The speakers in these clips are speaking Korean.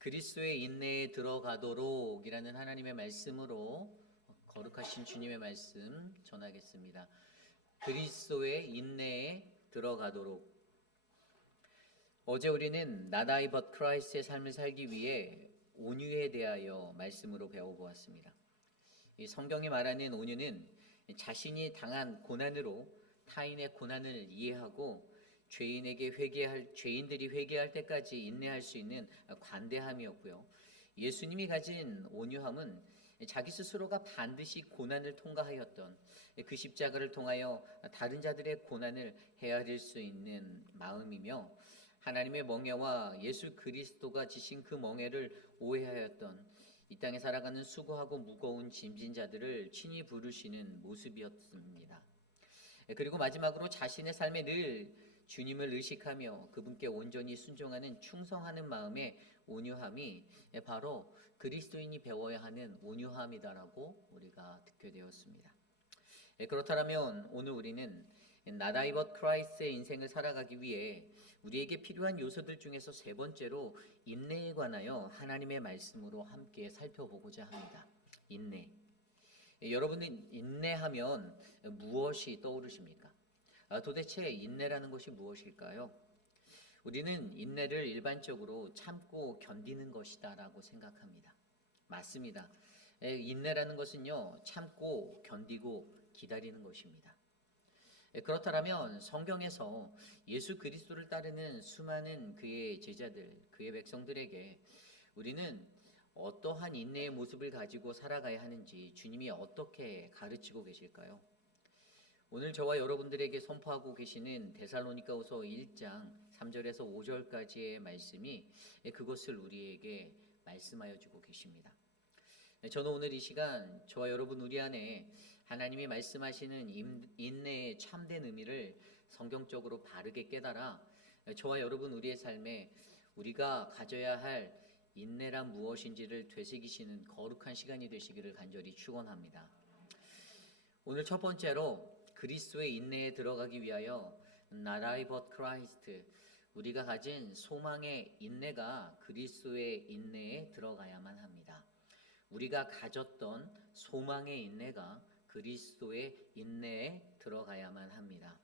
그리스도의 인내에 들어가도록이라는 하나님의 말씀으로 거룩하신 주님의 말씀 전하겠습니다. 그리스도의 인내에 들어가도록. 어제 우리는 Not I but Christ의 삶을 살기 위해 온유에 대하여 말씀으로 배워보았습니다. 이 성경이 말하는 온유는 자신이 당한 고난으로 타인의 고난을 이해하고 죄인들이 회개할 때까지 인내할 수 있는 관대함이었고요. 예수님이 가진 온유함은 자기 스스로가 반드시 고난을 통과하였던 그 십자가를 통하여 다른 자들의 고난을 헤아릴 수 있는 마음이며, 하나님의 멍에와 예수 그리스도가 지신 그 멍에를 오해하였던 이 땅에 살아가는 수고하고 무거운 짐진 자들을 친히 부르시는 모습이었습니다. 그리고 마지막으로 자신의 삶에 늘 주님을 의식하며 그분께 온전히 순종하는 충성하는 마음의 온유함이 바로 그리스도인이 배워야 하는 온유함이다라고 우리가 듣게 되었습니다. 그렇다면 오늘 우리는 Not I but Christ의 인생을 살아가기 위해 우리에게 필요한 요소들 중에서 세 번째로 인내에 관하여 하나님의 말씀으로 함께 살펴보고자 합니다. 인내. 여러분은 인내하면 무엇이 떠오르십니까? 도대체 인내라는 것이 무엇일까요? 우리는 인내를 일반적으로 참고 견디는 것이다라고 생각합니다. 맞습니다. 인내라는 것은요, 참고 견디고 기다리는 것입니다. 그렇다면 성경에서 예수 그리스도를 따르는 수많은 그의 제자들, 그의 백성들에게 우리는 어떠한 인내의 모습을 가지고 살아가야 하는지 주님이 어떻게 가르치고 계실까요? 오늘 저와 여러분들에게 선포하고 계시는 데살로니가후서 1장 3절에서 5절까지의 말씀이 그것을 우리에게 말씀하여 주고 계십니다. 저는 오늘 이 시간 저와 여러분 우리 안에 하나님이 말씀하시는 인내의 참된 의미를 성경적으로 바르게 깨달아 저와 여러분 우리의 삶에 우리가 가져야 할 인내란 무엇인지를 되새기시는 거룩한 시간이 되시기를 간절히 축원합니다. 오늘 첫 번째로 그리스도의 인내에 들어가기 위하여 Not I but Christ, 우리가 가진 소망의 인내가 그리스도의 인내에 들어가야만 합니다. 우리가 가졌던 소망의 인내가 그리스도의 인내에 들어가야만 합니다.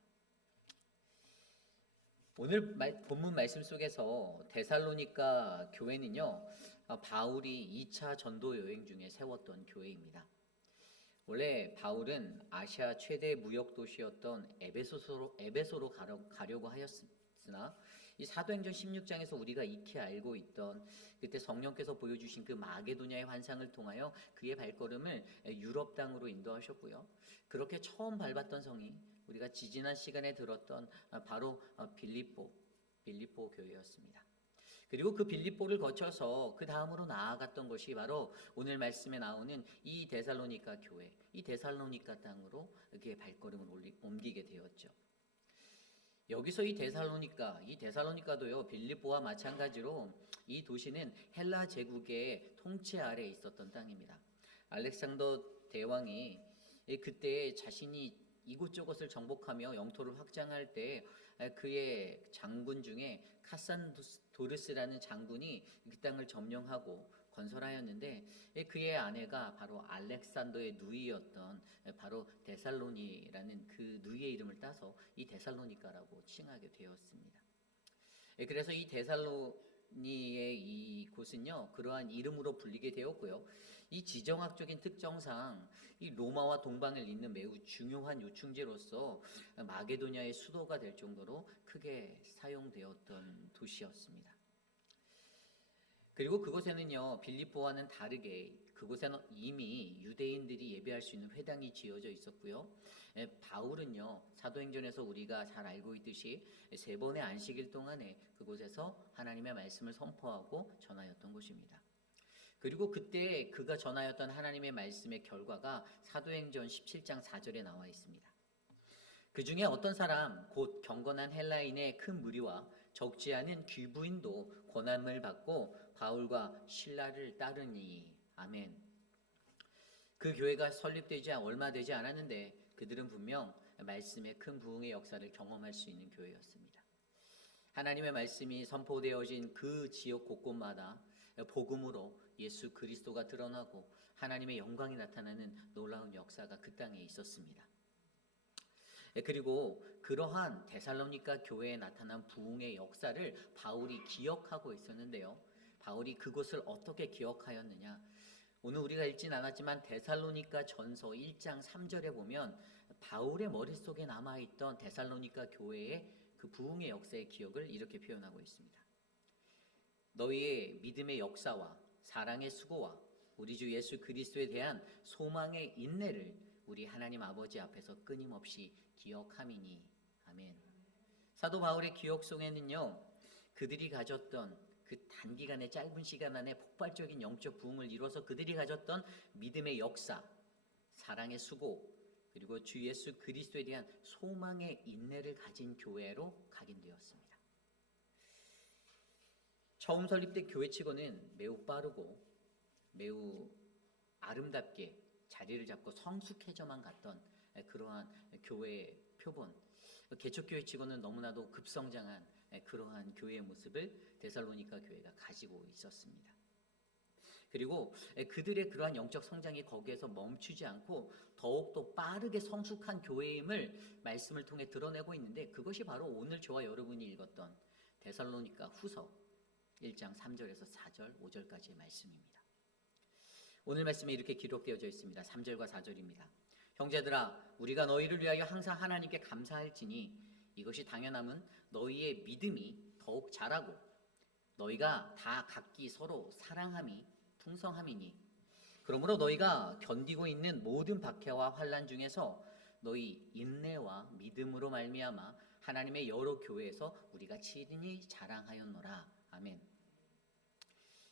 오늘 본문 말씀 속에서 데살로니가 교회는요, 바울이 2차 전도 여행 중에 세웠던 교회입니다. 원래 바울은 아시아 최대 무역 도시였던 에베소로 가려고 하였으나 이 사도행전 16장에서 우리가 익히 알고 있던 그때 성령께서 보여주신 그 마게도냐의 환상을 통하여 그의 발걸음을 유럽 땅으로 인도하셨고요. 그렇게 처음 밟았던 성이 우리가 지지난 시간에 들었던 바로 빌립보 교회였습니다. 그리고 그 빌립보를 거쳐서 그 다음으로 나아갔던 것이 바로 오늘 말씀에 나오는 이 데살로니가 교회, 이 데살로니가 땅으로 그의 발걸음을 옮기게 되었죠. 여기서 이 데살로니가도요, 빌립보와 마찬가지로 이 도시는 헬라 제국의 통치 아래에 있었던 땅입니다. 알렉산더 대왕이 그때 자신이 이곳저곳을 정복하며 영토를 확장할 때 그의 장군 중에 카산도르스라는 장군이 그 땅을 점령하고 건설하였는데, 그의 아내가 바로 알렉산더의 누이였던 바로 데살로니라는 그 누이의 이름을 따서 이 데살로니가라고 칭하게 되었습니다. 그래서 이 데살로니의 이 곳은요, 그러한 이름으로 불리게 되었고요. 이 지정학적인 특성상 이 로마와 동방을 잇는 매우 중요한 요충지로서 마게도냐의 수도가 될 정도로 크게 사용되었던 도시였습니다. 그리고 그곳에는요, 빌립보와는 다르게 그곳에는 이미 유대인들이 예배할 수 있는 회당이 지어져 있었고요. 바울은요, 사도행전에서 우리가 잘 알고 있듯이 3번의 안식일 동안에 그곳에서 하나님의 말씀을 선포하고 전하였던 곳입니다. 그리고 그때 그가 전하였던 하나님의 말씀의 결과가 사도행전 17장 4절에 나와 있습니다. 그 중에 어떤 사람 곧 경건한 헬라인의 큰 무리와 적지 않은 귀부인도 권함을 받고 바울과 실라를 따르니. 아멘. 그 교회가 설립되지 얼마 되지 않았는데 그들은 분명 말씀의 큰 부흥의 역사를 경험할 수 있는 교회였습니다. 하나님의 말씀이 선포되어진 그 지역 곳곳마다 복음으로 예수 그리스도가 드러나고 하나님의 영광이 나타나는 놀라운 역사가 그 땅에 있었습니다. 그리고 그러한 데살로니가 교회에 나타난 부흥의 역사를 바울이 기억하고 있었는데요. 바울이 그것을 어떻게 기억하였느냐? 오늘 우리가 읽진 않았지만 데살로니가 전서 1장 3절에 보면 바울의 머릿속에 남아있던 데살로니가 교회의 그 부흥의 역사의 기억을 이렇게 표현하고 있습니다. 너희의 믿음의 역사와 사랑의 수고와 우리 주 예수 그리스도에 대한 소망의 인내를 우리 하나님 아버지 앞에서 끊임없이 기억함이니. 아멘. 사도 바울의 기억 속에는요, 그들이 가졌던 그 단기간의 짧은 시간 안에 폭발적인 영적 부흥을 이뤄서 그들이 가졌던 믿음의 역사, 사랑의 수고, 그리고 주 예수 그리스도에 대한 소망의 인내를 가진 교회로 각인되었습니다. 처음 설립된 교회치고는 매우 빠르고 매우 아름답게 자리를 잡고 성숙해져만 갔던 그러한 교회의 표본, 개척교회치고는 너무나도 급성장한 그러한 교회의 모습을 데살로니가 교회가 가지고 있었습니다. 그리고 그들의 그러한 영적 성장이 거기에서 멈추지 않고 더욱더 빠르게 성숙한 교회임을 말씀을 통해 드러내고 있는데, 그것이 바로 오늘 저와 여러분이 읽었던 데살로니가 후서 1장 3절에서 4절, 5절까지의 말씀입니다. 오늘 말씀에 이렇게 기록되어져 있습니다. 3절과 4절입니다. 형제들아, 우리가 너희를 위하여 항상 하나님께 감사할지니 이것이 당연함은 너희의 믿음이 더욱 자라고 너희가 다 각기 서로 사랑함이 풍성함이니, 그러므로 너희가 견디고 있는 모든 박해와 환난 중에서 너희 인내와 믿음으로 말미암아 하나님의 여러 교회에서 우리가 친히 자랑하였노라. 아멘.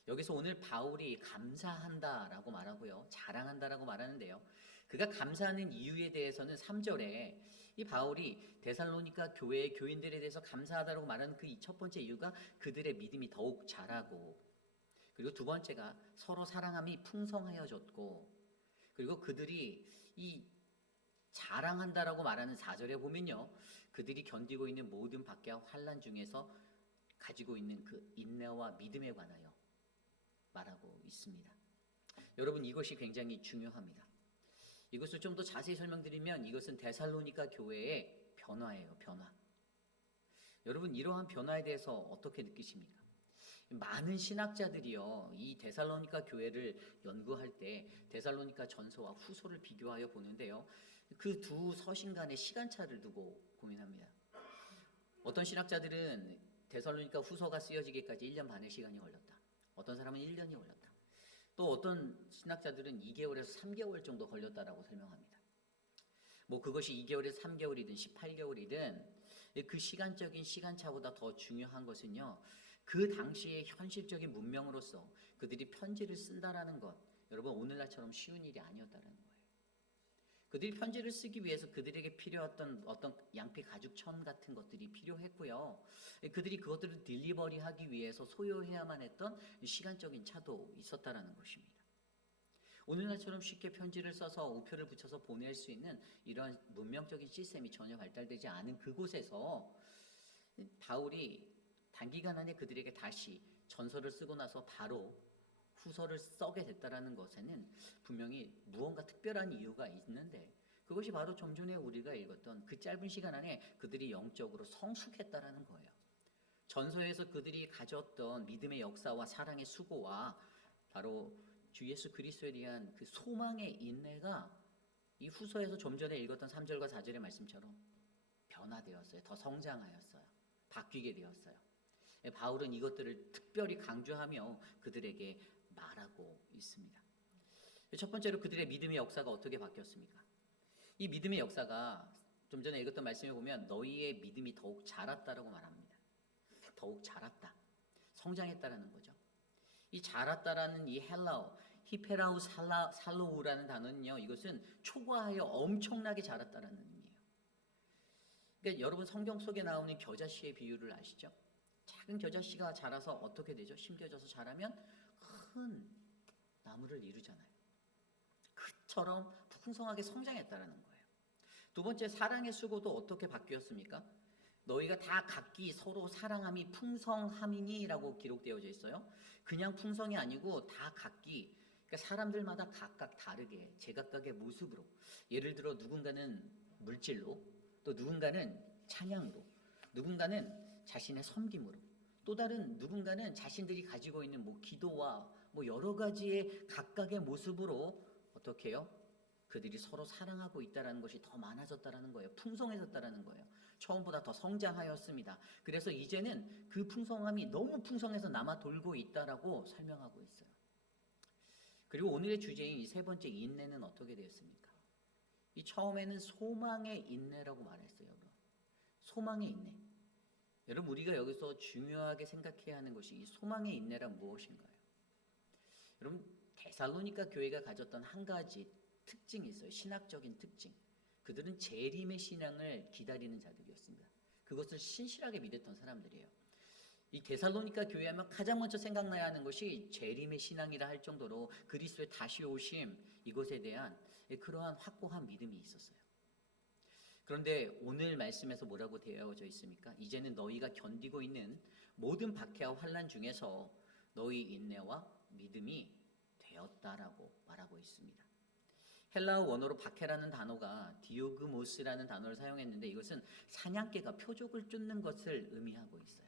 여기서 오늘 바울이 감사한다라고 말하고요, 자랑한다라고 말하는데요. 그가 감사하는 이유에 대해서는 3절에 이 바울이 데살로니가 교회의 교인들에 대해서 감사하다라고 말하는 그 첫 번째 이유가 그들의 믿음이 더욱 자라고, 그리고 두 번째가 서로 사랑함이 풍성하여졌고, 그리고 그들이 이 자랑한다라고 말하는 4절에 보면요, 그들이 견디고 있는 모든 박해와 환난 중에서 가지고 있는 그 인내와 믿음에 관하여 말하고 있습니다. 여러분, 이것이 굉장히 중요합니다. 이것을 좀 더 자세히 설명드리면 이것은 데살로니가 교회의 변화예요. 변화. 여러분, 이러한 변화에 대해서 어떻게 느끼십니까? 많은 신학자들이요, 이 데살로니가 교회를 연구할 때 데살로니가 전서와 후서를 비교하여 보는데요, 그 두 서신 간의 시간차를 두고 고민합니다. 어떤 신학자들은 데살로니가 후서가 쓰여지기까지 1년 반의 시간이 걸렸다. 어떤 사람은 1년이 걸렸다. 또 어떤 신학자들은 2개월에서 3개월 정도 걸렸다라고 설명합니다. 뭐 그것이 2개월에서 3개월이든 18개월이든 그 시간적인 시간차보다 더 중요한 것은요, 그 당시의 현실적인 문명으로서 그들이 편지를 쓴다라는 것, 여러분 오늘날처럼 쉬운 일이 아니었다라는 거예요. 그들이 편지를 쓰기 위해서 그들에게 필요했던 어떤 양피 가죽천 같은 것들이 필요했고요. 그들이 그것들을 딜리버리하기 위해서 소요해야만 했던 시간적인 차도 있었다라는 것입니다. 오늘날처럼 쉽게 편지를 써서 우표를 붙여서 보낼 수 있는 이런 문명적인 시스템이 전혀 발달되지 않은 그곳에서 바울이 단기간 안에 그들에게 다시 전서를 쓰고 나서 바로 후서를 써게 됐다라는 것에는 분명히 무언가 특별한 이유가 있는데, 그것이 바로 좀 전에 우리가 읽었던 그 짧은 시간 안에 그들이 영적으로 성숙했다라는 거예요. 전서에서 그들이 가졌던 믿음의 역사와 사랑의 수고와 바로 주 예수 그리스도에 대한 그 소망의 인내가 이 후서에서 좀 전에 읽었던 3절과 4절의 말씀처럼 변화되었어요. 더 성장하였어요. 바뀌게 되었어요. 바울은 이것들을 특별히 강조하며 그들에게 말하고 있습니다. 첫 번째로 그들의 믿음의 역사가 어떻게 바뀌었습니까? 이 믿음의 역사가 좀 전에 읽었던 말씀에 보면 너희의 믿음이 더욱 자랐다라고 말합니다. 더욱 자랐다. 성장했다라는 거죠. 이 자랐다라는 이 헬라어, 히페라우 살로우라는 단어는요, 이것은 초과하여 엄청나게 자랐다라는 의미예요. 그러니까 여러분 성경 속에 나오는 겨자씨의 비유를 아시죠? 작은 겨자씨가 자라서 어떻게 되죠? 심겨져서 자라면 큰 나무를 이루잖아요. 그처럼 풍성하게 성장했다라는 거예요. 두 번째, 사랑의 수고도 어떻게 바뀌었습니까? 너희가 다 각기 서로 사랑함이 풍성함이니라고 기록되어져 있어요. 그냥 풍성이 아니고 다 각기, 그러니까 사람들마다 각각 다르게 제각각의 모습으로, 예를 들어 누군가는 물질로, 또 누군가는 찬양으로, 누군가는 자신의 섬김으로, 또 다른 누군가는 자신들이 가지고 있는 기도와 여러 가지의 각각의 모습으로 어떻게 해요? 그들이 서로 사랑하고 있다는 것이 더 많아졌다는 거예요. 풍성해졌다는 거예요. 처음보다 더 성장하였습니다. 그래서 이제는 그 풍성함이 너무 풍성해서 남아 돌고 있다라고 설명하고 있어요. 그리고 오늘의 주제인 이 세 번째 인내는 어떻게 되었습니까? 이 처음에는 소망의 인내라고 말했어요. 여러분. 소망의 인내. 여러분, 우리가 여기서 중요하게 생각해야 하는 것이 이 소망의 인내란 무엇인가요? 여러분, 데살로니가 교회가 가졌던 한 가지 특징이 있어요. 신학적인 특징. 그들은 재림의 신앙을 기다리는 자들이었습니다. 그것을 신실하게 믿었던 사람들이에요. 이 데살로니가 교회 하면 가장 먼저 생각나야 하는 것이 재림의 신앙이라 할 정도로 그리스도의 다시 오심, 이것에 대한 그러한 확고한 믿음이 있었어요. 그런데 오늘 말씀에서 뭐라고 되어져 있습니까? 이제는 너희가 견디고 있는 모든 박해와 환난 중에서 너희 인내와 믿음이 되었다라고 말하고 있습니다. 헬라어 원어로 박해라는 단어가 디오그모스라는 단어를 사용했는데, 이것은 사냥개가 표적을 쫓는 것을 의미하고 있어요.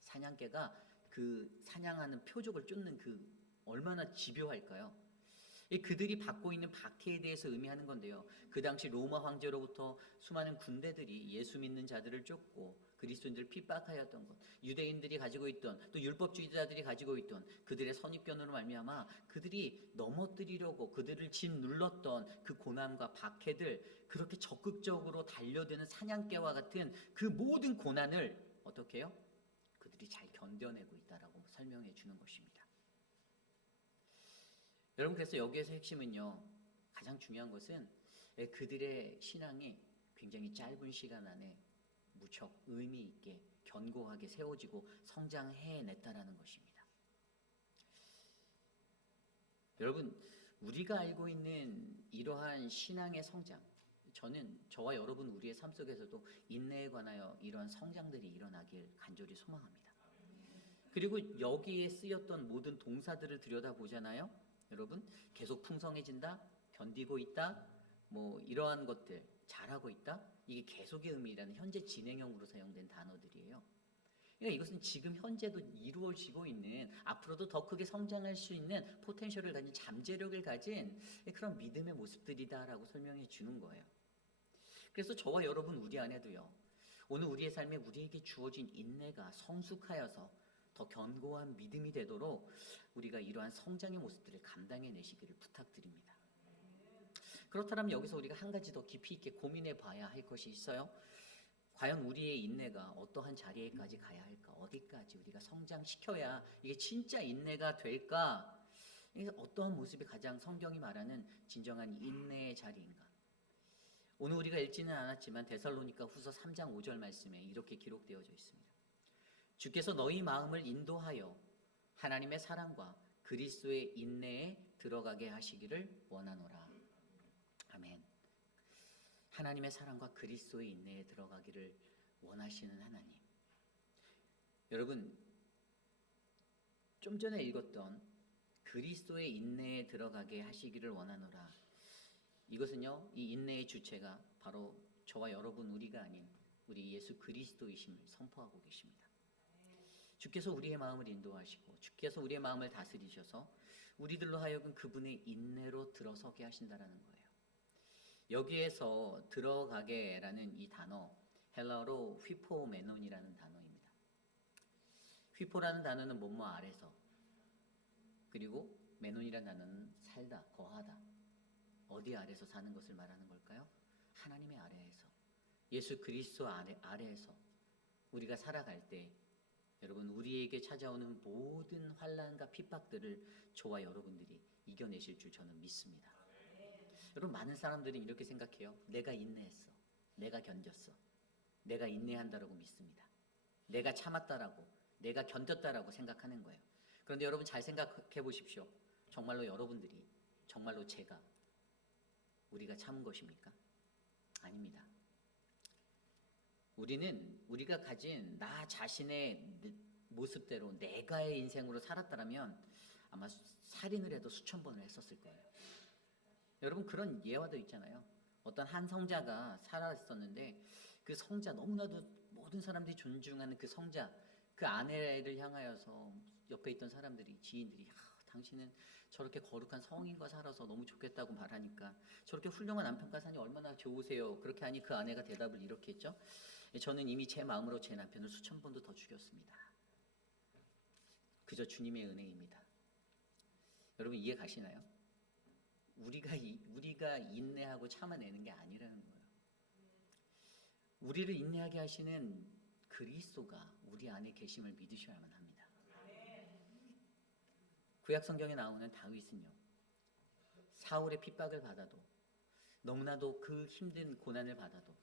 사냥개가 그 사냥하는 표적을 쫓는 그 얼마나 집요할까요? 그들이 받고 있는 박해에 대해서 의미하는 건데요. 그 당시 로마 황제로부터 수많은 군대들이 예수 믿는 자들을 쫓고 그리스도인들을 핍박하였던 것, 유대인들이 가지고 있던, 또 율법주의자들이 가지고 있던 그들의 선입견으로 말미암아 그들이 넘어뜨리려고 그들을 짓눌렀던 그 고난과 박해들, 그렇게 적극적으로 달려드는 사냥개와 같은 그 모든 고난을 어떻게 해요? 그들이 잘 견뎌내고 있다라고 설명해 주는 것입니다. 여러분, 그래서 여기에서 핵심은요, 가장 중요한 것은 그들의 신앙이 굉장히 짧은 시간 안에 무척 의미 있게 견고하게 세워지고 성장해냈다라는 것입니다. 여러분, 우리가 알고 있는 이러한 신앙의 성장, 저와 여러분 우리의 삶 속에서도 인내에 관하여 이러한 성장들이 일어나길 간절히 소망합니다. 그리고 여기에 쓰였던 모든 동사들을 들여다보잖아요. 여러분, 계속 풍성해진다, 견디고 있다, 이러한 것들, 잘하고 있다, 이게 계속의 의미라는 현재 진행형으로 사용된 단어들이에요. 그러니까 이것은 지금 현재도 이루어지고 있는, 앞으로도 더 크게 성장할 수 있는 포텐셜을 가진, 잠재력을 가진 그런 믿음의 모습들이다라고 설명해 주는 거예요. 그래서 저와 여러분 우리 안에도요, 오늘 우리의 삶에 우리에게 주어진 인내가 성숙하여서 더 견고한 믿음이 되도록 우리가 이러한 성장의 모습들을 감당해 내시기를 부탁드립니다. 그렇다면 여기서 우리가 한 가지 더 깊이 있게 고민해 봐야 할 것이 있어요. 과연 우리의 인내가 어떠한 자리에까지 가야 할까? 어디까지 우리가 성장시켜야 이게 진짜 인내가 될까? 어떠한 모습이 가장 성경이 말하는 진정한 인내의 자리인가? 오늘 우리가 읽지는 않았지만 데살로니가 후서 3장 5절 말씀에 이렇게 기록되어져 있습니다. 주께서 너희 마음을 인도하여 하나님의 사랑과 그리스도의 인내에 들어가게 하시기를 원하노라. 아멘. 하나님의 사랑과 그리스도의 인내에 들어가기를 원하시는 하나님. 여러분, 좀 전에 읽었던 그리스도의 인내에 들어가게 하시기를 원하노라. 이것은요, 이 인내의 주체가 바로 저와 여러분 우리가 아닌 우리 예수 그리스도이심을 선포하고 계십니다. 주께서 우리의 마음을 인도하시고 주께서 우리의 마음을 다스리셔서 우리들로 하여금 그분의 인내로 들어서게 하신다라는 거예요. 여기에서 들어가게라는 이 단어, 헬라어로 휘포메논이라는 단어입니다. 휘포라는 단어는 뭐뭐 아래서, 그리고 메논이라는 단어는 살다, 거하다. 어디 아래서 사는 것을 말하는 걸까요? 하나님의 아래에서, 예수 그리스도 아래에서 우리가 살아갈 때 여러분, 우리에게 찾아오는 모든 환난과 핍박들을 저와 여러분들이 이겨내실 줄 저는 믿습니다. 여러분, 많은 사람들이 이렇게 생각해요. 내가 인내했어, 내가 견뎠어, 내가 인내한다라고 믿습니다. 내가 참았다라고, 내가 견뎠다라고 생각하는 거예요. 그런데 여러분, 잘 생각해 보십시오. 정말로 여러분들이, 정말로 제가, 우리가 참은 것입니까? 아닙니다. 우리가 가진 나 자신의 모습대로 내가의 인생으로 살았다면 아마 살인을 해도 수천 번을 했었을 거예요. 여러분 그런 예화도 있잖아요. 어떤 한 성자가 살아있었는데 그 성자 너무나도 모든 사람들이 존중하는 그 성자 그 아내를 향하여서 옆에 있던 사람들이 지인들이 당신은 저렇게 거룩한 성인과 살아서 너무 좋겠다고 말하니까 저렇게 훌륭한 남편과 사니 얼마나 좋으세요. 그렇게 하니 그 아내가 대답을 이렇게 했죠. 저는 이미 제 마음으로 제 남편을 수천 번도 더 죽였습니다. 그저 주님의 은혜입니다. 여러분 이해 가시나요? 우리가 인내하고 참아내는 게 아니라는 거예요. 우리를 인내하게 하시는 그리스도가 우리 안에 계심을 믿으셔야만 합니다. 구약 성경에 나오는 다윗은요. 사울의 핍박을 받아도 너무나도 그 힘든 고난을 받아도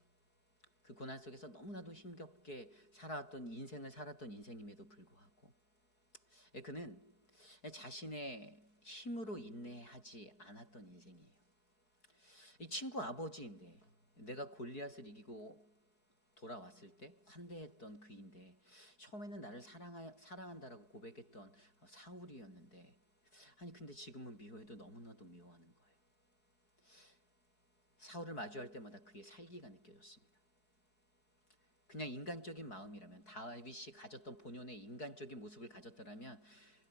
그 고난 속에서 너무나도 힘겹게 살아왔던 인생을 살았던 인생임에도 불구하고 그는 자신의 힘으로 인내하지 않았던 인생이에요. 이 친구 아버지인데 내가 골리앗을 이기고 돌아왔을 때 환대했던 그인데 처음에는 나를 사랑한다라고 고백했던 사울이었는데 아니 근데 지금은 미워해도 너무나도 미워하는 거예요. 사울을 마주할 때마다 그의 살기가 느껴졌습니다. 그냥 인간적인 마음이라면 다윗이 가졌던 본연의 인간적인 모습을 가졌더라면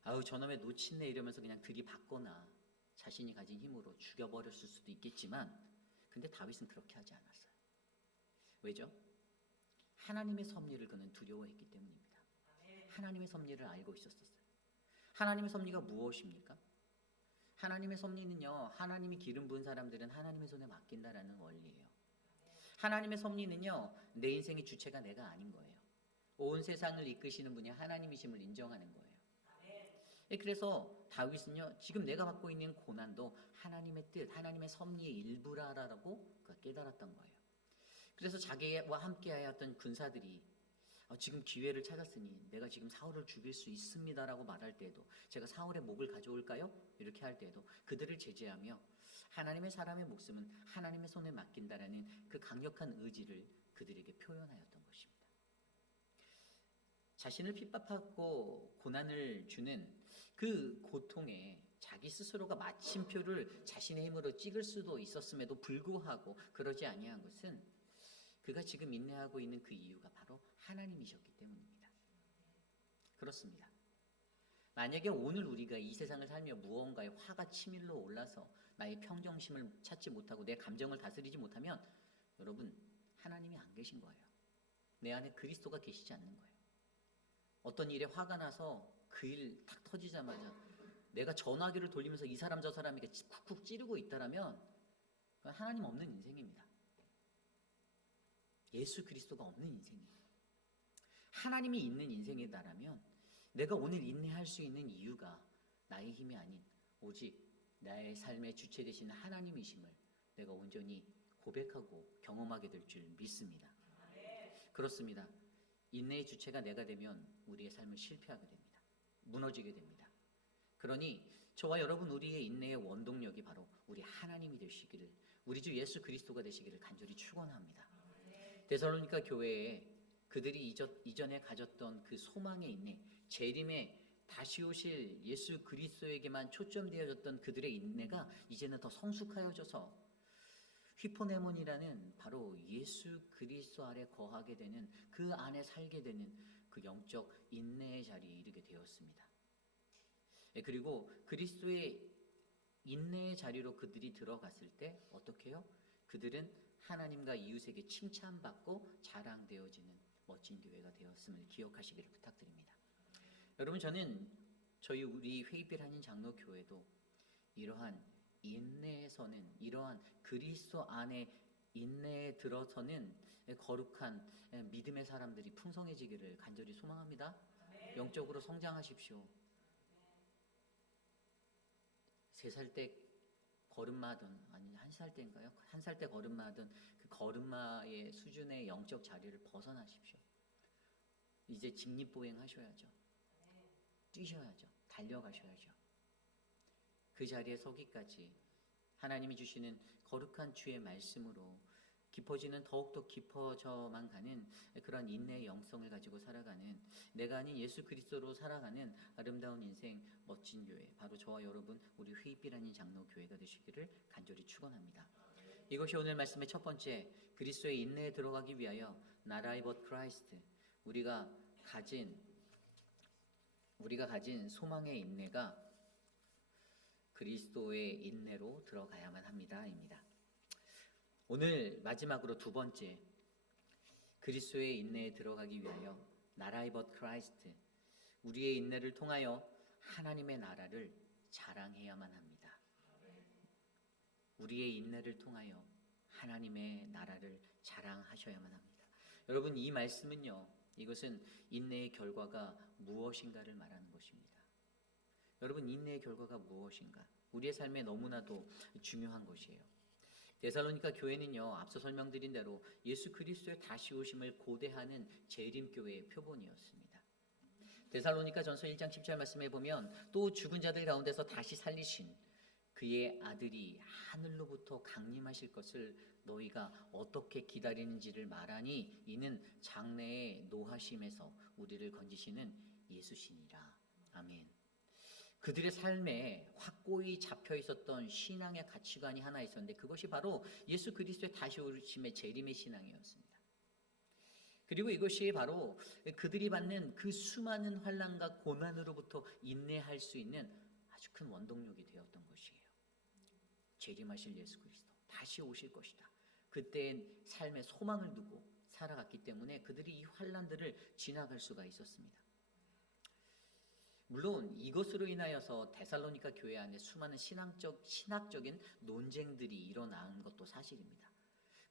아우 저놈의 놓친네 이러면서 그냥 들이받거나 자신이 가진 힘으로 죽여버렸을 수도 있겠지만 근데 다윗은 그렇게 하지 않았어요. 왜죠? 하나님의 섭리를 그는 두려워했기 때문입니다. 하나님의 섭리를 알고 있었어요. 하나님의 섭리가 무엇입니까? 하나님의 섭리는요. 하나님이 기름 부은 사람들은 하나님의 손에 맡긴다라는 원리예요. 하나님의 섭리는요. 내 인생의 주체가 내가 아닌 거예요. 온 세상을 이끄시는 분이 하나님이심을 인정하는 거예요. 그래서 다윗은요. 지금 내가 받고 있는 고난도 하나님의 뜻, 하나님의 섭리의 일부라라고 깨달았던 거예요. 그래서 자기와 함께하였던 군사들이 지금 기회를 찾았으니 내가 지금 사울을 죽일 수 있습니다라고 말할 때에도 제가 사울의 목을 가져올까요? 이렇게 할 때에도 그들을 제재하며 하나님의 사람의 목숨은 하나님의 손에 맡긴다라는 그 강력한 의지를 그들에게 표현하였던 것입니다. 자신을 핍박하고 고난을 주는 그 고통에 자기 스스로가 마침표를 자신의 힘으로 찍을 수도 있었음에도 불구하고 그러지 아니한 것은 그가 지금 인내하고 있는 그 이유가 바로 하나님이셨기 때문입니다. 그렇습니다. 만약에 오늘 우리가 이 세상을 살며 무언가에 화가 치밀러 올라서 나의 평정심을 찾지 못하고 내 감정을 다스리지 못하면 여러분 하나님이 안 계신 거예요. 내 안에 그리스도가 계시지 않는 거예요. 어떤 일에 화가 나서 그 일 탁 터지자마자 내가 전화기를 돌리면서 이 사람 저 사람에게 쿡쿡 찌르고 있다라면 그건 하나님 없는 인생입니다. 예수 그리스도가 없는 인생이에요. 하나님이 있는 인생이다라면 내가 오늘 인내할 수 있는 이유가 나의 힘이 아닌 오직 나의 삶의 주체 되신 하나님이심을 내가 온전히 고백하고 경험하게 될 줄 믿습니다. 그렇습니다. 인내의 주체가 내가 되면 우리의 삶은 실패하게 됩니다. 무너지게 됩니다. 그러니 저와 여러분 우리의 인내의 원동력이 바로 우리 하나님이 되시기를 우리 주 예수 그리스도가 되시기를 간절히 축원합니다. 데살로니가 교회에 그들이 이전에 가졌던 그 소망의 인내, 재림에 다시 오실 예수 그리스도에게만 초점되어졌던 그들의 인내가 이제는 더 성숙하여져서 휘포네몬이라는 바로 예수 그리스도 아래 거하게 되는 그 안에 살게 되는 그 영적 인내의 자리에 이르게 되었습니다. 그리고 그리스도의 인내의 자리로 그들이 들어갔을 때 어떻게 해요? 그들은 하나님과 이웃에게 칭찬받고 자랑되어지는 멋진 교회가 되었음을 기억하시기를 부탁드립니다. 여러분 저는 우리 회의별 한인 장로교회도 이러한 인내에서는 이러한 그리스도 안에 인내에 들어서는 거룩한 믿음의 사람들이 풍성해지기를 간절히 소망합니다. 영적으로 성장하십시오. 3살 때 걸음마든 아니 1살 때인가요? 1살 때 걸음마든 그 걸음마의 수준의 영적 자리를 벗어나십시오. 이제 직립보행 하셔야죠. 뛰셔야죠. 달려가셔야죠. 그 자리에 서기까지 하나님이 주시는 거룩한 주의 말씀으로 깊어지는 더욱더 깊어져만 가는 그런 인내의 영성을 가지고 살아가는 내가 아닌 예수 그리스도로 살아가는 아름다운 인생 멋진 교회 바로 저와 여러분 우리 휘입이라는 장로 교회가 되시기를 간절히 축원합니다. 이것이 오늘 말씀의 첫 번째 그리스도의 인내에 들어가기 위하여 not I but Christ 우리가 가진 소망의 인내가 그리스도의 인내로 들어가야만 합니다입니다. 오늘 마지막으로 두 번째 그리스도의 인내에 들어가기 위하여 not I but Christ 우리의 인내를 통하여 하나님의 나라를 자랑해야만 합니다. 우리의 인내를 통하여 하나님의 나라를 자랑하셔야만 합니다. 여러분 이 말씀은요 이것은 인내의 결과가 무엇인가를 말하는 것입니다. 여러분 인내의 결과가 무엇인가 우리의 삶에 너무나도 중요한 것이에요. 데살로니가 교회는요 앞서 설명드린 대로 예수 그리스도의 다시 오심을 고대하는 재림교회의 표본이었습니다. 데살로니가 전서 1장 10절 말씀에 보면 또 죽은 자들 가운데서 다시 살리신 그의 아들이 하늘로부터 강림하실 것을 너희가 어떻게 기다리는지를 말하니 이는 장래의 노하심에서 우리를 건지시는 예수시니라. 아멘. 그들의 삶에 확고히 잡혀 있었던 신앙의 가치관이 하나 있었는데 그것이 바로 예수 그리스도의 다시 오심의 재림의 신앙이었습니다. 그리고 이것이 바로 그들이 받는 그 수많은 환난과 고난으로부터 인내할 수 있는 아주 큰 원동력이 되었던 것이에요. 재림하실 예수 그리스도 다시 오실 것이다. 그때의 삶에 소망을 두고 살아갔기 때문에 그들이 이 환난들을 지나갈 수가 있었습니다. 물론 이것으로 인하여서 데살로니가 교회 안에 수많은 신학적인 논쟁들이 일어난 것도 사실입니다.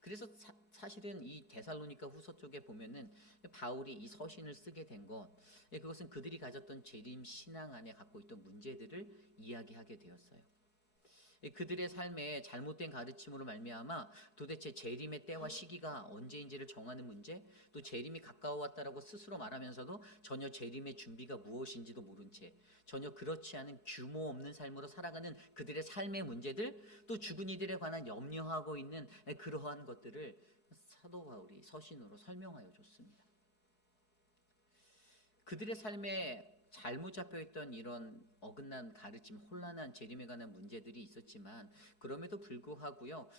그래서 사실은 이 데살로니가 후서 쪽에 보면은 바울이 이 서신을 쓰게 된 것, 그것은 그들이 가졌던 재림 신앙 안에 갖고 있던 문제들을 이야기하게 되었어요. 그들의 삶에 잘못된 가르침으로 말미암아 도대체 재림의 때와 시기가 언제인지를 정하는 문제, 또 재림이 가까워왔다라고 스스로 말하면서도 전혀 재림의 준비가 무엇인지도 모른 채 전혀 그렇지 않은 규모 없는 삶으로 살아가는 그들의 삶의 문제들, 또 죽은 이들에 관한 염려하고 있는 그러한 것들을 사도 바울이 서신으로 설명하여 줬습니다. 그들의 삶에 잘못 잡혀있던 이런 어긋난 가르침, 혼란한 재림에 관한 문제들이 있었지만 그럼에도 불구하고요,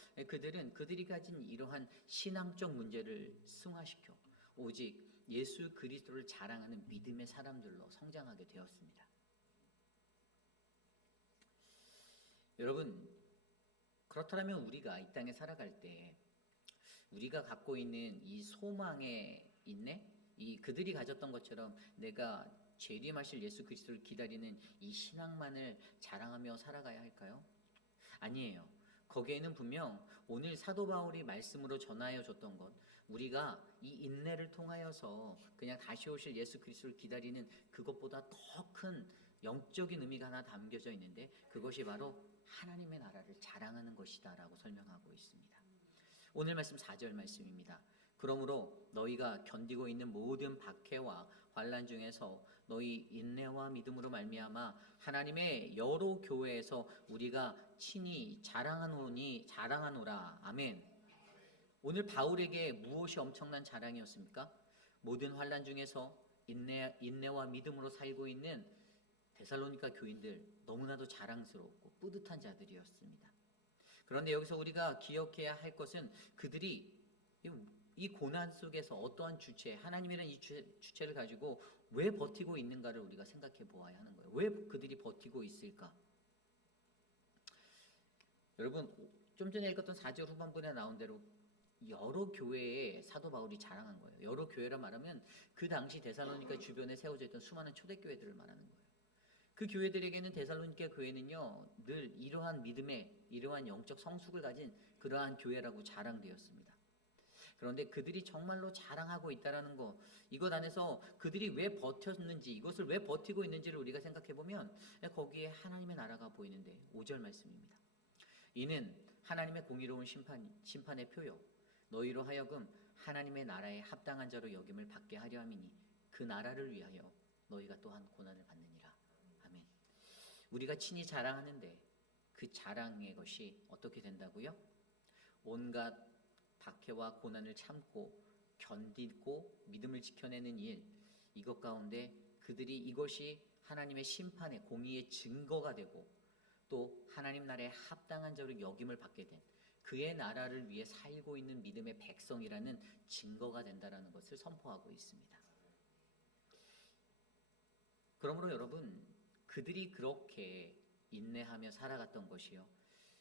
그들이 가진 이러한 신앙적 문제를 승화시켜 오직 예수 그리스도를 자랑하는 믿음의 사람들로 성장하게 되었습니다. 여러분, 그렇다면 우리가 이 땅에 살아갈 때 우리가 갖고 있는 이 소망의 인내, 이 그들이 가졌던 것처럼 내가 재림하실 예수 그리스도를 기다리는 이 신앙만을 자랑하며 살아가야 할까요? 아니에요. 거기에는 분명 오늘 사도 바울이 말씀으로 전하여 줬던 것, 우리가 이 인내를 통하여서 그냥 다시 오실 예수 그리스도를 기다리는 그것보다 더 큰 영적인 의미가 하나 담겨져 있는데 그것이 바로 하나님의 나라를 자랑하는 것이다라고 설명하고 있습니다. 오늘 말씀 4절 말씀입니다. 그러므로 너희가 견디고 있는 모든 박해와 환난 중에서 너희 인내와 믿음으로 말미암아 하나님의 여러 교회에서 우리가 친히 자랑하노라. 아멘. 오늘 바울에게 무엇이 엄청난 자랑이었습니까? 모든 환난 중에서 인내와 믿음으로 살고 있는 데살로니가 교인들 너무나도 자랑스럽고 뿌듯한 자들이었습니다. 그런데 여기서 우리가 기억해야 할 것은 그들이 이 고난 속에서 어떠한 주체, 하나님이라는 이 주체를 가지고 왜 버티고 있는가를 우리가 생각해 보아야 하는 거예요. 왜 그들이 버티고 있을까? 여러분, 좀 전에 읽었던 4절 후반부에 나온 대로 여러 교회에 사도 바울이 자랑한 거예요. 여러 교회라 말하면 그 당시 데살로니가 주변에 세워져 있던 수많은 초대교회들을 말하는 거예요. 그 교회들에게는 데살로니가 교회는요 늘 이러한 믿음의 이러한 영적 성숙을 가진 그러한 교회라고 자랑되었습니다. 그런데 그들이 정말로 자랑하고 있다라는 것, 이것 안에서 그들이 왜 버텼는지, 이것을 왜 버티고 있는지를 우리가 생각해 보면 거기에 하나님의 나라가 보이는데 5절 말씀입니다. 이는 하나님의 공의로운 심판의 표요 너희로 하여금 하나님의 나라에 합당한 자로 여김을 받게 하려 함이니 그 나라를 위하여 너희가 또한 고난을 받느니라. 아멘. 우리가 친히 자랑하는데 그 자랑의 것이 어떻게 된다고요? 온갖 박해와 고난을 참고 견디고 믿음을 지켜내는 일, 이것 가운데 그들이 이것이 하나님의 심판의 공의의 증거가 되고 또 하나님 나라에 합당한 자로 여김을 받게 된 그의 나라를 위해 살고 있는 믿음의 백성이라는 증거가 된다라는 것을 선포하고 있습니다. 그러므로 여러분, 그들이 그렇게 인내하며 살아갔던 것이요,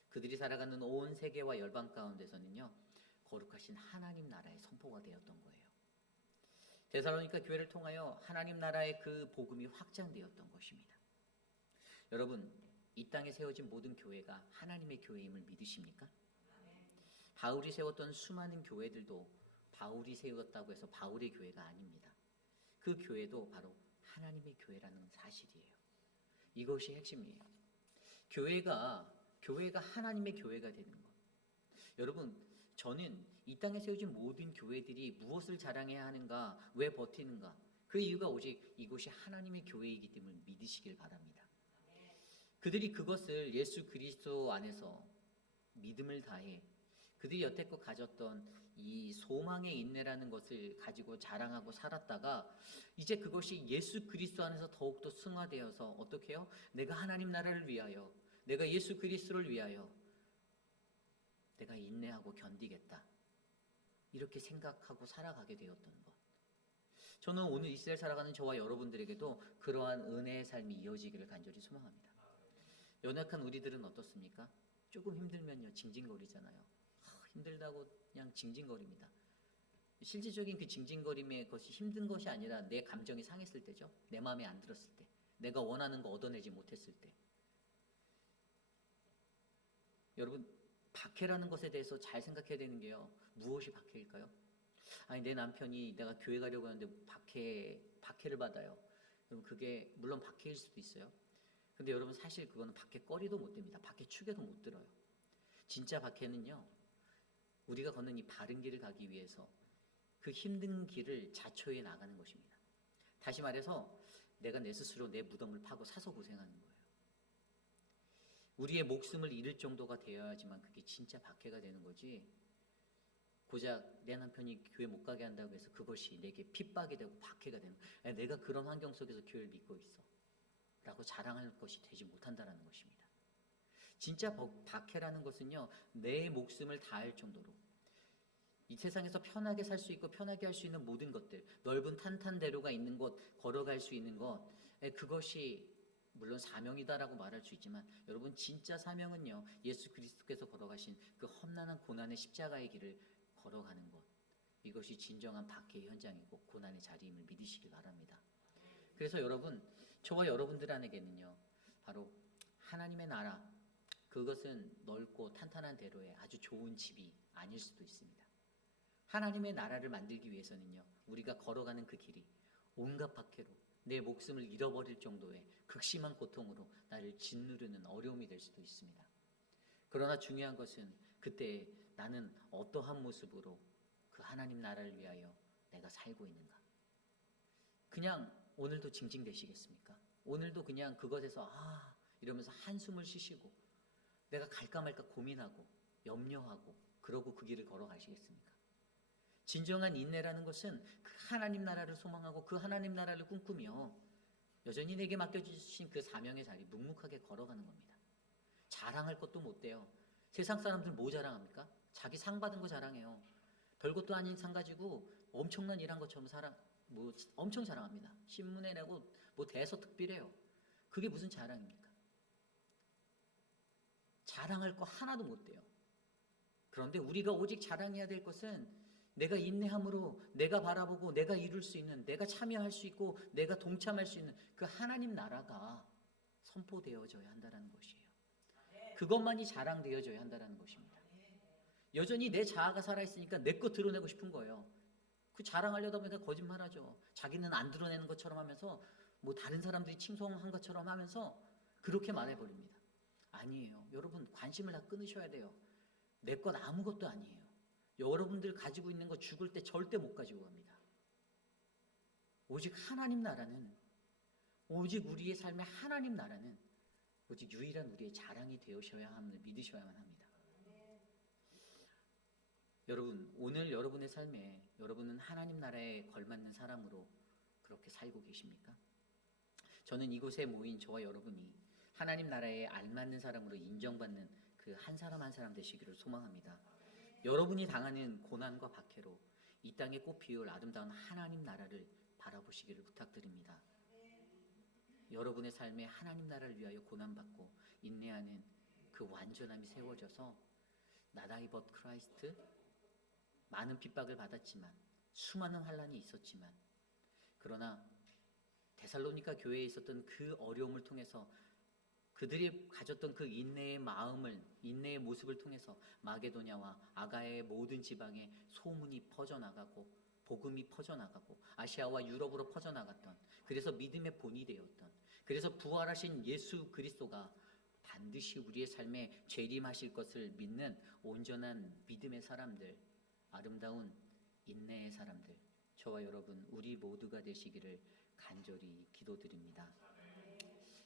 그들이 살아가는 온 세계와 열방 가운데서는요, 거룩하신 하나님 나라의 선포가 되었던 거예요. 데살로니가 교회를 통하여 하나님 나라의 그 복음이 확장되었던 것입니다. 여러분, 이 땅에 세워진 모든 교회가 하나님의 교회임을 믿으십니까? 바울이 세웠던 수많은 교회들도 바울이 세웠다고 해서 바울의 교회가 아닙니다. 그 교회도 바로 하나님의 교회라는 사실이에요. 이것이 핵심이에요. 교회가 하나님의 교회가 되는 것. 여러분, 저는 이 땅에 세워진 모든 교회들이 무엇을 자랑해야 하는가, 왜 버티는가, 그 이유가 오직 이곳이 하나님의 교회이기 때문에 믿으시길 바랍니다. 그들이 그것을 예수 그리스도 안에서 믿음을 다해 그들이 여태껏 가졌던 이 소망의 인내라는 것을 가지고 자랑하고 살았다가 이제 그것이 예수 그리스도 안에서 더욱더 승화되어서 어떻게 해요? 내가 하나님 나라를 위하여, 내가 예수 그리스도를 위하여 내가 인내하고 견디겠다, 이렇게 생각하고 살아가게 되었던 것. 저는 오늘 이 시대를 살아가는 저와 여러분들에게도 그러한 은혜의 삶이 이어지기를 간절히 소망합니다. 연약한 우리들은 어떻습니까? 조금 힘들면요 징징거리잖아요. 힘들다고 그냥 징징거립니다. 실질적인 그 징징거림의 것이 힘든 것이 아니라 내 감정이 상했을 때죠. 내 마음에 안 들었을 때, 내가 원하는 거 얻어내지 못했을 때. 여러분, 박해라는 것에 대해서 잘 생각해야 되는 게요, 무엇이 박해일까요? 아니, 내 남편이 내가 교회 가려고 하는데 박해를 받아요. 여러분, 그게 물론 박해일 수도 있어요. 근데 여러분, 사실 그거는 박해거리도 못 됩니다. 박해축에도 못 들어요. 진짜 박해는요, 우리가 걷는 이 바른 길을 가기 위해서 그 힘든 길을 자초해 나가는 것입니다. 다시 말해서 내가 내 스스로 내 무덤을 파고 사서 고생하는 거예요. 우리의 목숨을 잃을 정도가 되어야지만 그게 진짜 박해가 되는 거지, 고작 내 남편이 교회 못 가게 한다고 해서 그것이 내게 핍박이 되고 박해가 되는 거예요. 내가 그런 환경 속에서 교회를 믿고 있어 라고 자랑할 것이 되지 못한다는 것입니다. 진짜 박해라는 것은요, 내 목숨을 다할 정도로 이 세상에서 편하게 살 수 있고 편하게 할 수 있는 모든 것들, 넓은 탄탄대로가 있는 곳, 걸어갈 수 있는 것, 그것이 물론 사명이다라고 말할 수 있지만 여러분, 진짜 사명은요, 예수 그리스도께서 걸어가신 그 험난한 고난의 십자가의 길을 걸어가는 것, 이것이 진정한 박해의 현장이고 고난의 자리임을 믿으시기 바랍니다. 그래서 여러분, 저와 여러분들 안에게는요, 바로 하나님의 나라, 그것은 넓고 탄탄한 대로의 아주 좋은 집이 아닐 수도 있습니다. 하나님의 나라를 만들기 위해서는요, 우리가 걸어가는 그 길이 온갖 박해로 내 목숨을 잃어버릴 정도의 극심한 고통으로 나를 짓누르는 어려움이 될 수도 있습니다. 그러나 중요한 것은 그때 나는 어떠한 모습으로 그 하나님 나라를 위하여 내가 살고 있는가. 그냥 오늘도 징징대시겠습니까? 오늘도 그냥 그것에서 이러면서 한숨을 쉬시고 내가 갈까 말까 고민하고 염려하고 그러고 그 길을 걸어가시겠습니까? 진정한 인내라는 것은 그 하나님 나라를 소망하고 그 하나님 나라를 꿈꾸며 여전히 내게 맡겨주신 그 사명의 자리 묵묵하게 걸어가는 겁니다. 자랑할 것도 못 돼요. 세상 사람들 뭐 자랑합니까? 자기 상 받은 거 자랑해요. 별것도 아닌 상 가지고 엄청난 일한 것처럼 엄청 자랑합니다. 신문에 내고 대서특필해요. 그게 무슨 자랑입니까? 자랑할 거 하나도 못 돼요. 그런데 우리가 오직 자랑해야 될 것은 내가 인내함으로 내가 바라보고 내가 이룰 수 있는, 내가 참여할 수 있고 내가 동참할 수 있는 그 하나님 나라가 선포되어져야 한다는 것이에요. 그것만이 자랑되어져야 한다는 것입니다. 여전히 내 자아가 살아있으니까 내 것 드러내고 싶은 거예요. 그 자랑하려다 보니까 거짓말하죠. 자기는 안 드러내는 것처럼 하면서 다른 사람들이 칭송한 것처럼 하면서 그렇게 말해버립니다. 아니에요. 여러분, 관심을 다 끊으셔야 돼요. 내 것 아무것도 아니에요. 여러분들 가지고 있는 거 죽을 때 절대 못 가지고 갑니다. 오직 하나님 나라는, 오직 우리의 삶의 하나님 나라는 오직 유일한 우리의 자랑이 되어셔야 함을 믿으셔야만 합니다. 여러분, 오늘 여러분의 삶에 여러분은 하나님 나라에 걸맞는 사람으로 그렇게 살고 계십니까? 저는 이곳에 모인 저와 여러분이 하나님 나라에 알맞는 사람으로 인정받는 그 한 사람 한 사람 되시기를 소망합니다. 여러분이 당하는 고난과 박해로 이 땅에 꽃 피울 아름다운 하나님 나라를 바라보시기를 부탁드립니다. 여러분의 삶에 하나님 나라를 위하여 고난받고 인내하는 그 완전함이 세워져서 Not I but Christ, 많은 핍박을 받았지만 수많은 환난이 있었지만 그러나 데살로니가 교회에 있었던 그 어려움을 통해서 그들이 가졌던 그 인내의 마음을, 인내의 모습을 통해서 마게도냐와 아가야의 모든 지방에 소문이 퍼져나가고 복음이 퍼져나가고 아시아와 유럽으로 퍼져나갔던, 그래서 믿음의 본이 되었던, 그래서 부활하신 예수 그리스도가 반드시 우리의 삶에 재림하실 것을 믿는 온전한 믿음의 사람들, 아름다운 인내의 사람들, 저와 여러분 우리 모두가 되시기를 간절히 기도드립니다.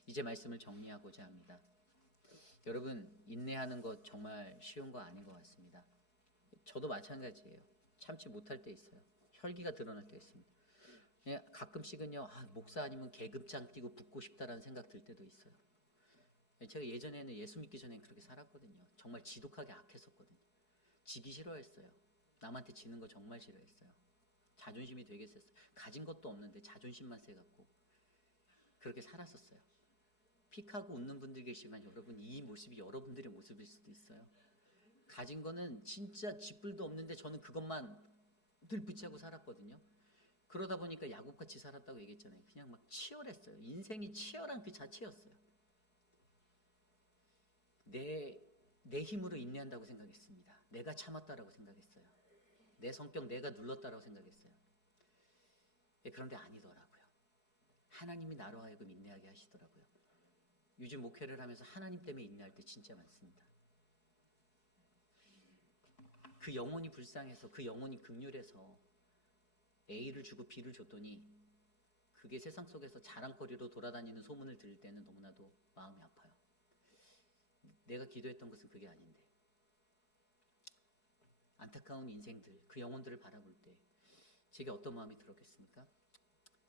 이제 말씀을 정리하고자 합니다. 여러분, 인내하는 것 정말 쉬운 거 아닌 것 같습니다. 저도 마찬가지예요. 참지 못할 때 있어요. 혈기가 드러날 때 있습니다. 가끔씩은요, 목사 아니면 계급장 띄고 붙고 싶다라는 생각 들 때도 있어요. 제가 예전에는 예수 믿기 전에 그렇게 살았거든요. 정말 지독하게 악했었거든요. 지기 싫어했어요. 남한테 지는 거 정말 싫어했어요. 자존심이 되게 셌어요. 가진 것도 없는데 자존심만 세갖고 그렇게 살았었어요. 픽하고 웃는 분들 계시지만 여러분, 이 모습이 여러분들의 모습일 수도 있어요. 가진 거는 진짜 쥐뿔도 없는데 저는 그것만 늘 붙잡고 살았거든요. 그러다 보니까 야곱같이 살았다고 얘기했잖아요. 그냥 막 치열했어요. 인생이 치열한 그 자체였어요. 내 힘으로 인내한다고 생각했습니다. 내가 참았다라고 생각했어요. 내 성격 내가 눌렀다라고 생각했어요. 그런데 아니더라고요. 하나님이 나로 하여금 인내하게 하시더라고요. 요즘 목회를 하면서 하나님 때문에 인내할 때 진짜 많습니다. 그 영혼이 불쌍해서, 그 영혼이 극률해서 A를 주고 B를 줬더니 그게 세상 속에서 자랑거리로 돌아다니는 소문을 들을 때는 너무나도 마음이 아파요. 내가 기도했던 것은 그게 아닌데. 안타까운 인생들, 그 영혼들을 바라볼 때 제게 어떤 마음이 들었겠습니까?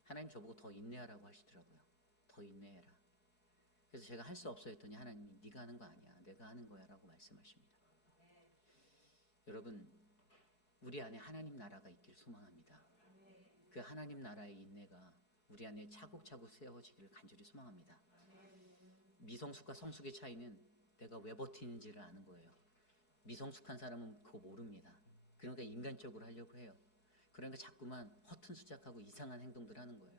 하나님 저보고 더 인내하라고 하시더라고요. 더 인내해라. 그래서 제가 할 수 없어 했더니 하나님이 네가 하는 거 아니야, 내가 하는 거야 라고 말씀하십니다. 여러분, 우리 안에 하나님 나라가 있길 소망합니다. 그 하나님 나라의 인내가 우리 안에 차곡차곡 세워지기를 간절히 소망합니다. 미성숙과 성숙의 차이는 내가 왜 버티는지를 아는 거예요. 미성숙한 사람은 그거 모릅니다. 그러니까 인간적으로 하려고 해요. 그러니까 자꾸만 허튼 수작하고 이상한 행동들 하는 거예요.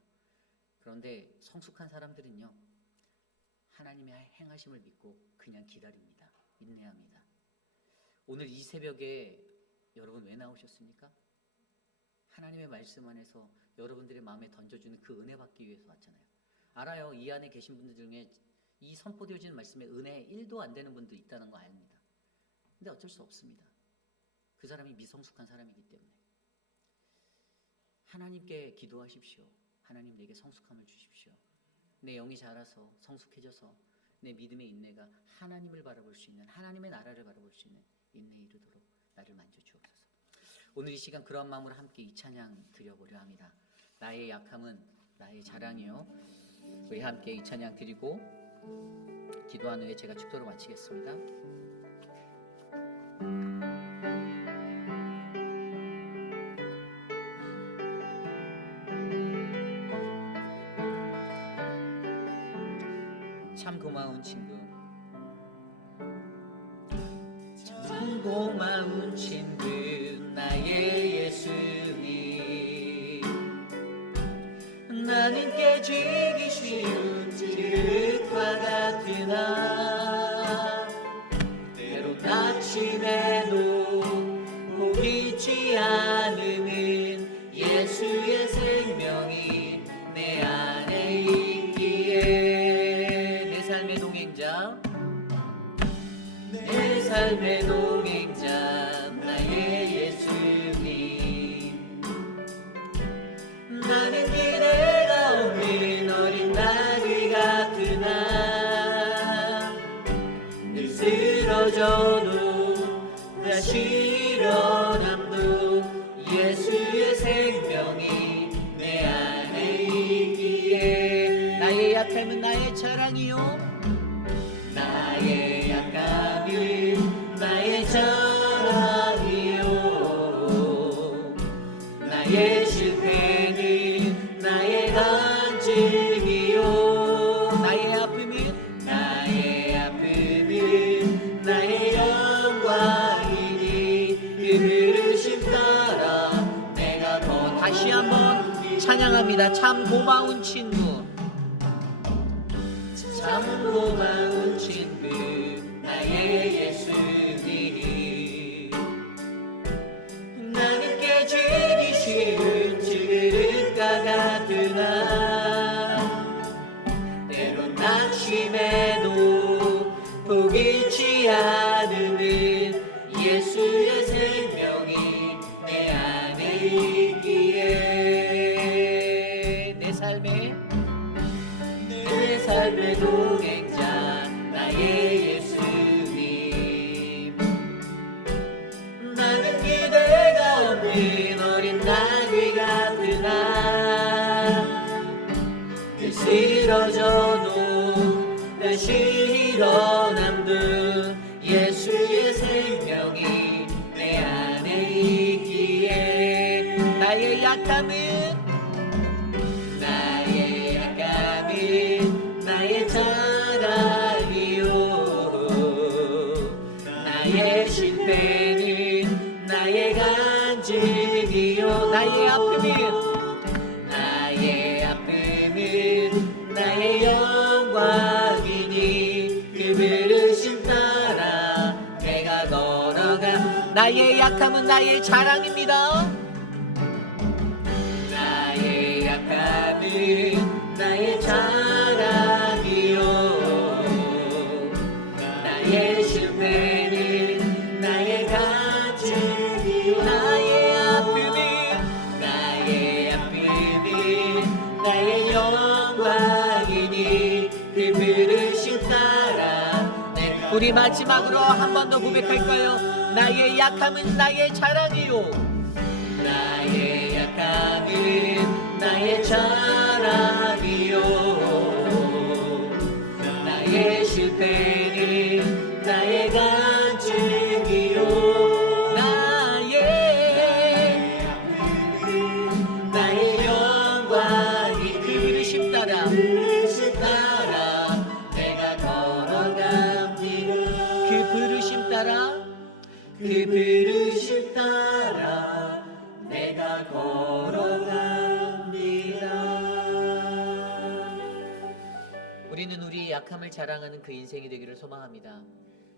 그런데 성숙한 사람들은요, 하나님의 행하심을 믿고 그냥 기다립니다. 인내합니다. 오늘 이 새벽에 여러분 왜 나오셨습니까? 하나님의 말씀 안에서 여러분들의 마음에 던져주는 그 은혜 받기 위해서 왔잖아요. 알아요. 이 안에 계신 분들 중에 이 선포되어지는 말씀에 은혜 1도 안 되는 분도 있다는 거 압니다. 근데 어쩔 수 없습니다. 그 사람이 미성숙한 사람이기 때문에. 하나님께 기도하십시오. 하나님 내게 성숙함을 주십시오. 내 영이 자라서 성숙해져서 내 믿음의 인내가 하나님을 바라볼 수 있는, 하나님의 나라를 바라볼 수 있는 인내에 이르도록 나를 만져주옵소서. 오늘 이 시간 그런 마음으로 함께 이 찬양 드려보려 합니다. 나의 약함은 나의 자랑이요. 우리 함께 이 찬양 드리고 기도한 후에 제가 축도를 마치겠습니다. 참 고마운 친구, 참 고마운 친구, 나의 예수님. 나는 깨지기 쉬운 흙과 같으나 때로 낙심해도 포기치 않으면 예수의 생명이 내 안에 있기에 내 삶의 동행자, 내 삶의 동행자, 나의 예수님. 나는 기대가 없는 어린 나귀 같으나 늘 쓰러져도 다시 일어나 생명이 내 안에 있기에 나의 약함은 나의 자랑이요 나의 약함은 나의 자랑이요 나의 실패는 나의 간증이요 나의 아픔은 나의 영광이니 그 부르심 따라 내가 더 다시 한번 찬양합니다. 참 고마운 친구 참 고마운 친구 나의 예수님 나는 깨지기 쉬운 질그릇과 같으나 때론 낙심해도 포기치 않으는 예수의 생명이 내 안에 있기에 내 삶의 동행자 나의 예수님 나는 그대가 없는 어린 나귀 같으나 늘 쓰러져도 다시 일어남도 예수의 생명이 내 안에 있기에 나의 약함은 나의 자랑이요 나의 실패는 나의 간증이요 나의 아픔은 나의 영광이니 그 부르심 따라 내가 걸어가 나의 약함은 나의 자랑입니다 나의 약함은 나의 자랑이요 나의 실패는 나의 간증이요 나의 아픔은 나의 영광이니 그 부르심 따라 우리 마지막으로 한 번 더 고백할까요? 나의 약함은 나의 자랑이요 나의 약함은 나의 자랑이요 나의 실패는 나의 간증이요 나의 영광이 그 부르심 따라 내가 걸어갑니다 그 부르심 따라 내가 걸어갑니다. 우리는 우리의 약함을 자랑하는 그 인생이 되기를 소망합니다.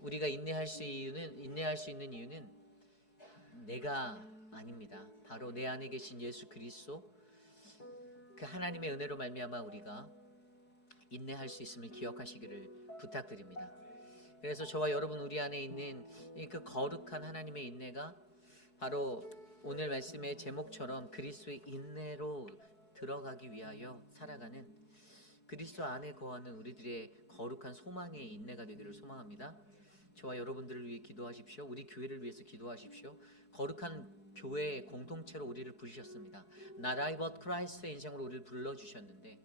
우리가 인내할 수 있는 이유는 내가 아닙니다. 바로 내 안에 계신 예수 그리스도 그 하나님의 은혜로 말미암아 우리가 인내할 수 있음을 기억하시기를 부탁드립니다. 그래서 저와 여러분 우리 안에 있는 그 거룩한 하나님의 인내가 바로 오늘 말씀의 제목처럼 그리스도의 인내로 들어가기 위하여 살아가는 그리스도 안에 거하는 우리들의 거룩한 소망의 인내가 되기를 소망합니다. 저와 여러분들을 위해 기도하십시오. 우리 교회를 위해서 기도하십시오. 거룩한 교회 공동체로 우리를 부르셨습니다. Not I but Christ의 인생으로 우리를 불러주셨는데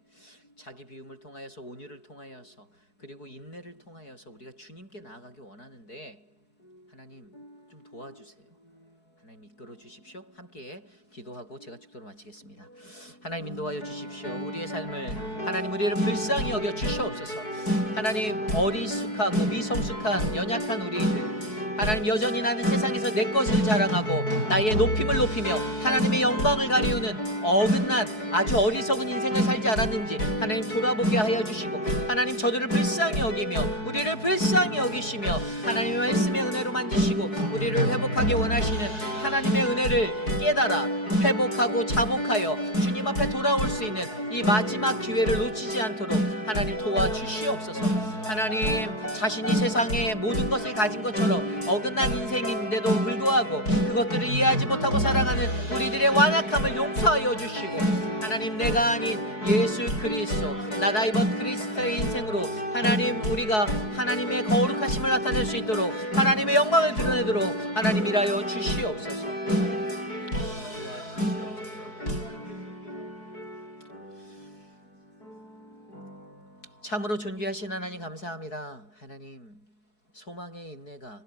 자기 비움을 통하여서 온유를 통하여서 그리고 인내를 통하여서 우리가 주님께 나아가기 원하는데 하나님 좀 도와주세요. 하나님 이끌어 주십시오. 함께 기도하고 제가 축도로 마치겠습니다. 하나님 인도하여 주십시오. 우리의 삶을 하나님 우리를 불쌍히 여겨 주시옵소서. 하나님 어리숙하고 미성숙한 연약한 우리들 하나님 여전히 나는 세상에서 내 것을 자랑하고 나의 높임을 높이며 하나님의 영광을 가리우는 어긋난 아주 어리석은 인생을 살지 않았는지 하나님 돌아보게 하여 주시고 하나님 저들을 불쌍히 여기며 우리를 불쌍히 여기시며 하나님의 말씀의 은혜로 만지시고 우리를 회복하기 원하시는 하나님의 은혜를 깨달아 회복하고 자복하여 주님 앞에 돌아올 수 있는 이 마지막 기회를 놓치지 않도록 하나님 도와주시옵소서. 하나님 자신이 세상의 모든 것을 가진 것처럼 어긋난 인생인데도 불구하고 그것들을 이해하지 못하고 살아가는 우리들의 완악함을 용서하여 주시고 하나님 내가 아닌 예수 그리스도 나다 이번 그리스도의 인생으로 하나님 우리가 하나님의 거룩하심을 나타낼 수 있도록 하나님의 영광을 드러내도록 하나님 일하여 주시옵소서. 참으로 존귀하신 하나님 감사합니다. 하나님, 소망의 인내가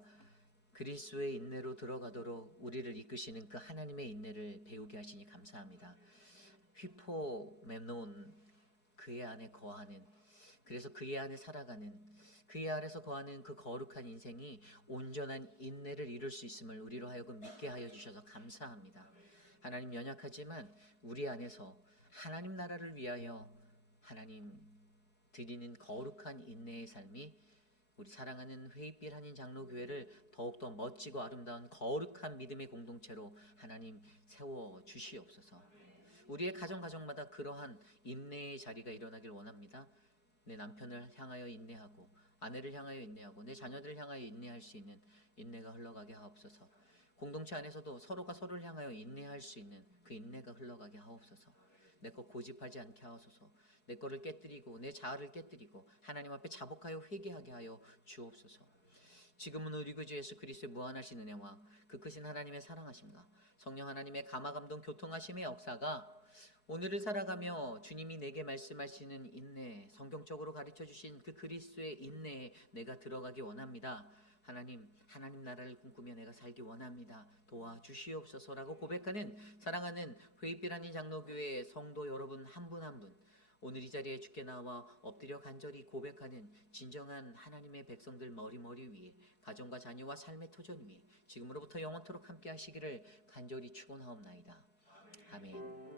그리스도의 인내로 들어가도록 우리를 이끄시는 그 하나님의 인내를 배우게 하시니 감사합니다. 휘포 맴놓은 그의 안에 거하는, 그래서 그의 안에 살아가는, 그의 아래서 거하는 그 거룩한 인생이 온전한 인내를 이룰 수 있음을 우리로 하여금 믿게 하여 주셔서 감사합니다. 하나님, 연약하지만 우리 안에서 하나님 나라를 위하여 하나님 드리는 거룩한 인내의 삶이 우리 사랑하는 회의빛 한인 장로교회를 더욱더 멋지고 아름다운 거룩한 믿음의 공동체로 하나님 세워 주시옵소서. 우리의 가정마다 그러한 인내의 자리가 일어나길 원합니다. 내 남편을 향하여 인내하고, 아내를 향하여 인내하고, 내 자녀들을 향하여 인내할 수 있는 인내가 흘러가게 하옵소서. 공동체 안에서도 서로가 서로를 향하여 인내할 수 있는 그 인내가 흘러가게 하옵소서. 내 것 고집하지 않게 하옵소서. 내 거를 깨뜨리고 내 자아를 깨뜨리고 하나님 앞에 자복하여 회개하게 하여 주옵소서. 지금은 우리 구주 예수 그리스도의 무한하신 은혜와 그 크신 하나님의 사랑하심과 성령 하나님의 감화감동 교통하심의 역사가 오늘을 살아가며 주님이 내게 말씀하시는 인내, 성경적으로 가르쳐 주신 그 그리스도의 인내에 내가 들어가기 원합니다. 하나님 나라를 꿈꾸며 내가 살기 원합니다. 도와주시옵소서라고 고백하는 사랑하는 회의빛 한인 장로교회의 성도 여러분 한 분 한 분, 오늘 이 자리에 주께 나와 엎드려 간절히 고백하는 진정한 하나님의 백성들 머리 위에, 가정과 자녀와 삶의 터전 위에 지금으로부터 영원토록 함께 하시기를 간절히 축원하옵나이다. 아멘.